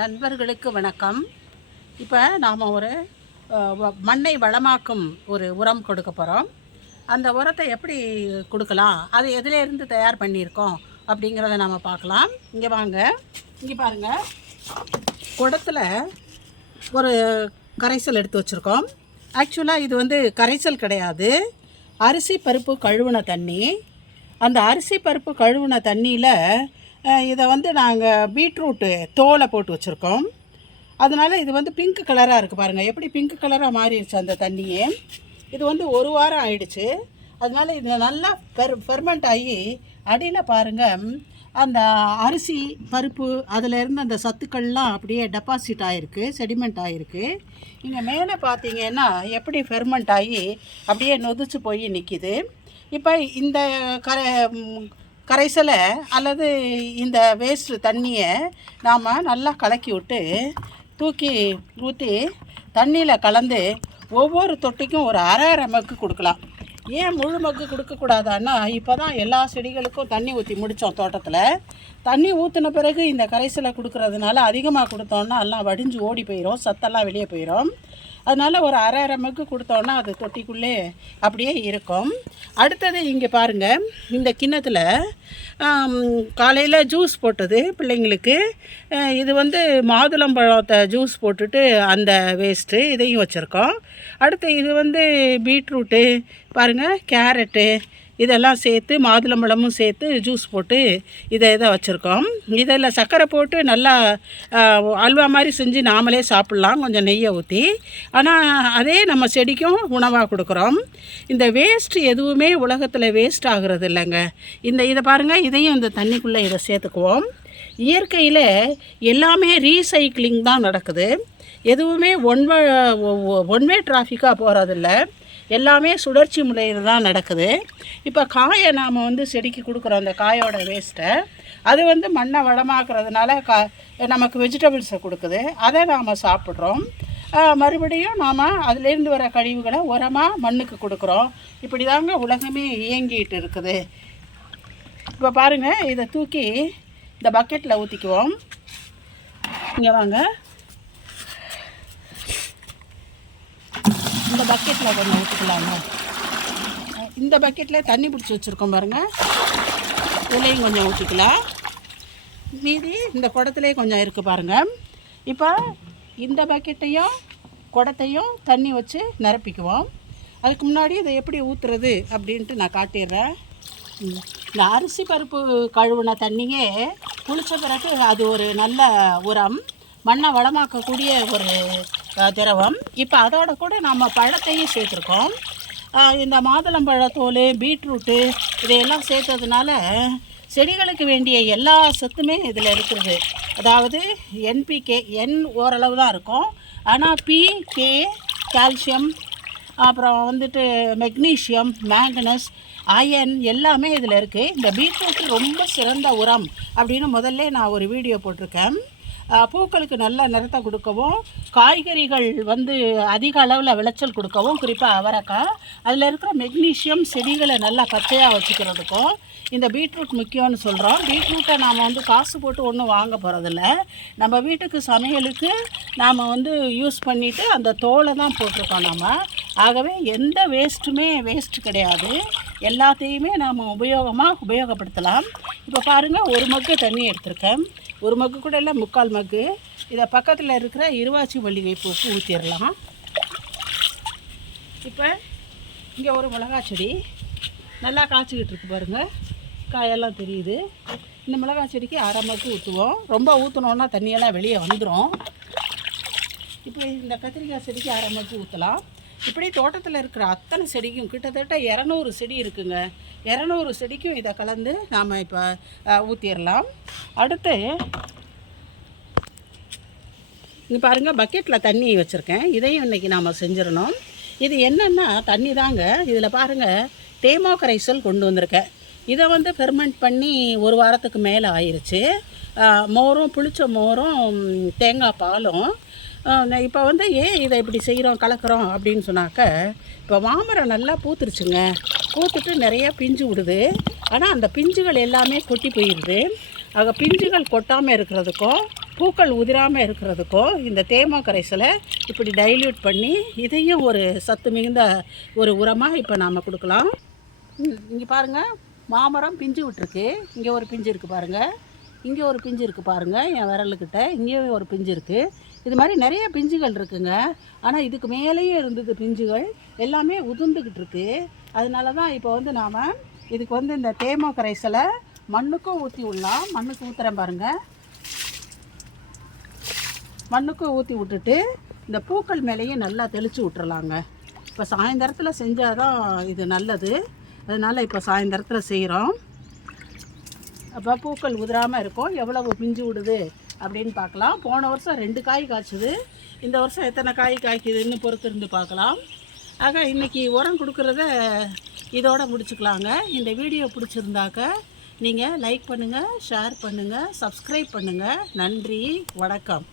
நண்பர்களுக்கு வணக்கம். இப்போ நாம் ஒரு மண்ணை வளமாக்கும் ஒரு உரம் கொடுக்க போகிறோம். அந்த உரத்தை எப்படி கொடுக்கலாம், அது எதிலேருந்து தயார் பண்ணியிருக்கோம் அப்படிங்கிறத நாம் பார்க்கலாம். இங்கே வாங்க, இங்கே பாருங்கள், குடத்தில் ஒரு கரைசல் எடுத்து வச்சுருக்கோம். ஆக்சுவலாக இது கரைசல் கிடையாது, அரிசி பருப்பு கழுவுன தண்ணி. அந்த அரிசி பருப்பு கழுவுன தண்ணியில் இதை நாங்கள் பீட்ரூட்டு தோலை போட்டு வச்சுருக்கோம். அதனால் இது பிங்க் கலராக இருக்குது பாருங்கள், எப்படி பிங்க் கலராக மாறிடுச்சு அந்த தண்ணியே. இது ஒரு வாரம் ஆயிடுச்சு. அதனால் இது நல்லா ஃபெர்மெண்ட் ஆகி அடியில் பாருங்கள் அந்த அரிசி பருப்பு அதிலேருந்து அந்த சத்துக்கள்லாம் அப்படியே டெபாசிட் ஆகிருக்கு, செடிமெண்ட் ஆகிருக்கு. இங்கே மேலே பார்த்தீங்கன்னா எப்படி ஃபெர்மெண்ட் ஆகி அப்படியே நொதிச்சு போய் நிற்கிது. இப்போ இந்த கரைசலை அல்லது இந்த வேஸ்ட் தண்ணியை நாம் நல்லா கலக்கி விட்டு தூக்கி ஊற்றி தண்ணியில் கலந்து ஒவ்வொரு தொட்டிக்கும் ஒரு அரை மக்கு கொடுக்கலாம். ஏன் முழு மக்கு கொடுக்கக்கூடாதான்னா, இப்போ தான் எல்லா செடிகளுக்கும் தண்ணி ஊற்றி முடித்தோம் தோட்டத்தில். தண்ணி ஊற்றின பிறகு இந்த கரைசலை கொடுக்கறதுனால அதிகமாக கொடுத்தோன்னா எல்லாம் வடிஞ்சு ஓடி போயிடும், சத்தெல்லாம் வெளியே போயிடும். அதனால் ஒரு அரை மக்கு கொடுத்தோன்னா அது தொட்டிக்குள்ளே அப்படியே இருக்கும். அடுத்தது இங்கே பாருங்கள், இந்த கிண்ணத்தில் காலையில் ஜூஸ் போட்டது பிள்ளைங்களுக்கு. இது மாதுளம்பழத்தை ஜூஸ் போட்டுட்டு அந்த வேஸ்ட்டு இதையும் வச்சுருக்கோம். அடுத்து இது பீட்ரூட்டு பாருங்கள், கேரட்டு இதெல்லாம் சேர்த்து மாதுளம்பழமும் சேர்த்து ஜூஸ் போட்டு இதை வச்சுருக்கோம். இதில் சர்க்கரை போட்டு நல்லா அல்வா மாதிரி செஞ்சு நாமளே சாப்பிட்லாம், கொஞ்சம் நெய்யை ஊற்றி. ஆனால் அதே நம்ம செடிக்கும் உணவாக கொடுக்குறோம். இந்த வேஸ்ட்டு எதுவுமே உலகத்தில் வேஸ்ட் ஆகிறது இல்லைங்க. இதை பாருங்கள், இதையும் இந்த தண்ணிக்குள்ளே இதை சேர்த்துக்குவோம். இயற்கையில் எல்லாமே ரீசைக்கிளிங் தான் நடக்குது. எதுவுமே ஒன்வே டிராஃபிக்காக போகிறதில்ல, எல்லாமே சுழற்சி முறையில் தான் நடக்குது. இப்போ காயை நாம் செடிக்கு கொடுக்குறோம், அந்த காயோட வேஸ்ட்டை. அது மண்ணை வளமாக்குறதுனால நமக்கு வெஜிடபிள்ஸை கொடுக்குது, அதை நாம் சாப்பிட்றோம். மறுபடியும் நாம் அதிலேருந்து வர கழிவுகளை உரமாக மண்ணுக்கு கொடுக்குறோம். இப்படி தாங்க உலகமே இயங்கிட்டு இருக்குது. இப்போ பாருங்கள், இதை தூக்கி இந்த பக்கெட்டில் ஊற்றிக்குவோம். இங்கே வாங்க, இந்த பக்கெட்டில் கொஞ்சம் ஊற்றிக்கலாங்க. இந்த பக்கெட்டில் தண்ணி பிடிச்சி வச்சுருக்கோம் பாருங்கள், இதுலேயும் கொஞ்சம் ஊற்றிக்கலாம். மீதி இந்த குடத்துலேயே கொஞ்சம் இருக்குது பாருங்கள். இப்போ இந்த பக்கெட்டையும் குடத்தையும் தண்ணி வச்சு நிரப்பிக்குவோம். அதுக்கு முன்னாடி இதை எப்படி ஊற்றுறது அப்படின்ட்டு நான் காட்டிடுறேன். இந்த அரிசி பருப்பு கழுவுன தண்ணியே குளித்த பிறகு அது ஒரு நல்ல உரம், மண்ணை வளமாக்கக்கூடிய ஒரு திரவம். இப்போ அதோட கூட நம்ம பழத்தையும் சேர்த்துருக்கோம். இந்த மாதுளம்பழத்தோல், பீட்ரூட்டு இதையெல்லாம் சேர்த்ததுனால செடிகளுக்கு வேண்டிய எல்லா சத்துமே இதில் இருக்குது. அதாவது என்பிகே, ஓரளவு தான் இருக்கும். ஆனால் பி, கே, கால்சியம், அப்புறம் மெக்னீஷியம், மேங்கனஸ், அயன் எல்லாமே இதில் இருக்குது. இந்த பீட்ரூட் ரொம்ப சிறந்த உரம் அப்படின்னு முதல்ல நான் ஒரு வீடியோ போட்டிருக்கேன். பூக்களுக்கு நல்ல நிறத்தை கொடுக்கவும், காய்கறிகள் அதிக அளவில் விளைச்சல் கொடுக்கவும், குறிப்பாக அவரைக்காய், அதில் இருக்கிற மெக்னீஷியம் செடிகளை நல்லா பச்சையாக வச்சுக்கிறதுக்கும் இந்த பீட்ரூட் முக்கியம்னு சொல்கிறோம். பீட்ரூட்டை நாம் காசு போட்டு ஒன்றும் வாங்க போகிறதில்ல, நம்ம வீட்டுக்கு சமையலுக்கு நாம் யூஸ் பண்ணிவிட்டு அந்த தோலை தான் போட்டிருக்கோம் நம்ம. ஆகவே எந்த வேஸ்ட்டுமே வேஸ்ட்டு கிடையாது, எல்லாத்தையுமே நாம் உபயோகப்படுத்தலாம். இப்போ பாருங்கள், ஒரு மக்கு தண்ணி எடுத்திருக்கேன், ஒரு மக்கு கூட இல்லை, 3/4 மக்கு. இதை பக்கத்தில் இருக்கிற இருவாச்சி மல்லிகை பூக்கு ஊற்றிடலாம். இப்போ இங்கே ஒரு மிளகா செடி நல்லா காய்ச்சிக்கிட்டு இருக்கு பாருங்கள், காயெல்லாம் தெரியுது. இந்த மிளகா செடிக்கு அரை மக்கு ஊற்றுவோம். ரொம்ப ஊற்றினோன்னா தண்ணியெல்லாம் வெளியே வந்துடும். இப்போ இந்த கத்திரிக்காய் செடிக்கு அரை மக்கு ஊற்றலாம். இப்படி தோட்டத்தில் இருக்கிற அத்தனை செடிக்கும் கிட்டத்தட்ட 200 செடி இருக்குங்க. 200 செடிக்கும் இதை கலந்து நாம் இப்போ ஊற்றிடலாம். அடுத்து இங்கே பாருங்கள், பக்கெட்டில் தண்ணி வச்சுருக்கேன், இதையும் இன்றைக்கி நாம் செஞ்சிடணும். இது என்னென்னா தண்ணி தாங்க. இதில் பாருங்கள், தேமோ கரைசல் கொண்டு வந்திருக்கேன். இதை ஃபெர்மெண்ட் பண்ணி ஒரு வாரத்துக்கு மேலே ஆயிடுச்சு. மோரும், புளிச்ச மோரும், தேங்காய் பாலும். இப்போ ஏன் இதை இப்படி செய்கிறோம், கலக்கிறோம் அப்படின்னு சொன்னாக்க, இப்போ மாமரம் நல்லா பூத்துருச்சுங்க, பூத்துட்டு நிறைய பிஞ்சு விடுது. ஆனால் அந்த பிஞ்சுகள் எல்லாமே கொட்டி போயிடுது. ஆக பிஞ்சுகள் கொட்டாமல் இருக்கிறதுக்கும் பூக்கள் உதிராமல் இருக்கிறதுக்கும் இந்த தேமா கரைசலை இப்படி டைல்யூட் பண்ணி இதையும் ஒரு சத்து மிகுந்த ஒரு உரமாக இப்போ நாம் கொடுக்கலாம். இங்கே பாருங்கள், மாமரம் பிஞ்சு விட்டுருக்கு. இங்கே ஒரு பிஞ்சு இருக்குது பாருங்கள், இங்கே ஒரு பிஞ்சு இருக்குது பாருங்கள், என் விரலுக்கிட்ட இங்கேயும் ஒரு பிஞ்சு இருக்குது. இது மாதிரி நிறைய பிஞ்சுகள் இருக்குங்க. ஆனால் இதுக்கு மேலேயே இருந்தது பிஞ்சுகள் எல்லாமே உதிர்ந்துக்கிட்டு இருக்குது. அதனால தான் இப்போ வந்து நாம் இதுக்கு வந்து இந்த தேமா கரைசலை மண்ணுக்கும் ஊற்றி விடலாம். மண்ணுக்கு ஊற்றுறேன் பாருங்கள். மண்ணுக்கும் ஊற்றி விட்டுட்டு இந்த பூக்கள் மேலேயும் நல்லா தெளித்து விட்டுறலாங்க. இப்போ சாயந்தரத்தில் செஞ்சால் தான் இது நல்லது. அதனால் இப்போ சாயந்தரத்தில் செய்கிறோம். அப்போ பூக்கள் உதிராமல் இருக்கும். எவ்வளவு பிஞ்சு விடுது அப்படின்னு பார்க்கலாம். போன வருஷம் 2 காய் காய்ச்சுது. இந்த வருஷம் எத்தனை காய் காய்க்குதுன்னு பொறுத்திருந்து பார்க்கலாம். ஆக இன்றைக்கி உரம் கொடுக்குறத இதோடு முடிச்சுக்கலாங்க. இந்த வீடியோ பிடிச்சிருந்தாக்க நீங்கள் லைக் பண்ணுங்கள், ஷேர் பண்ணுங்கள், சப்ஸ்கிரைப் பண்ணுங்கள். நன்றி, வணக்கம்.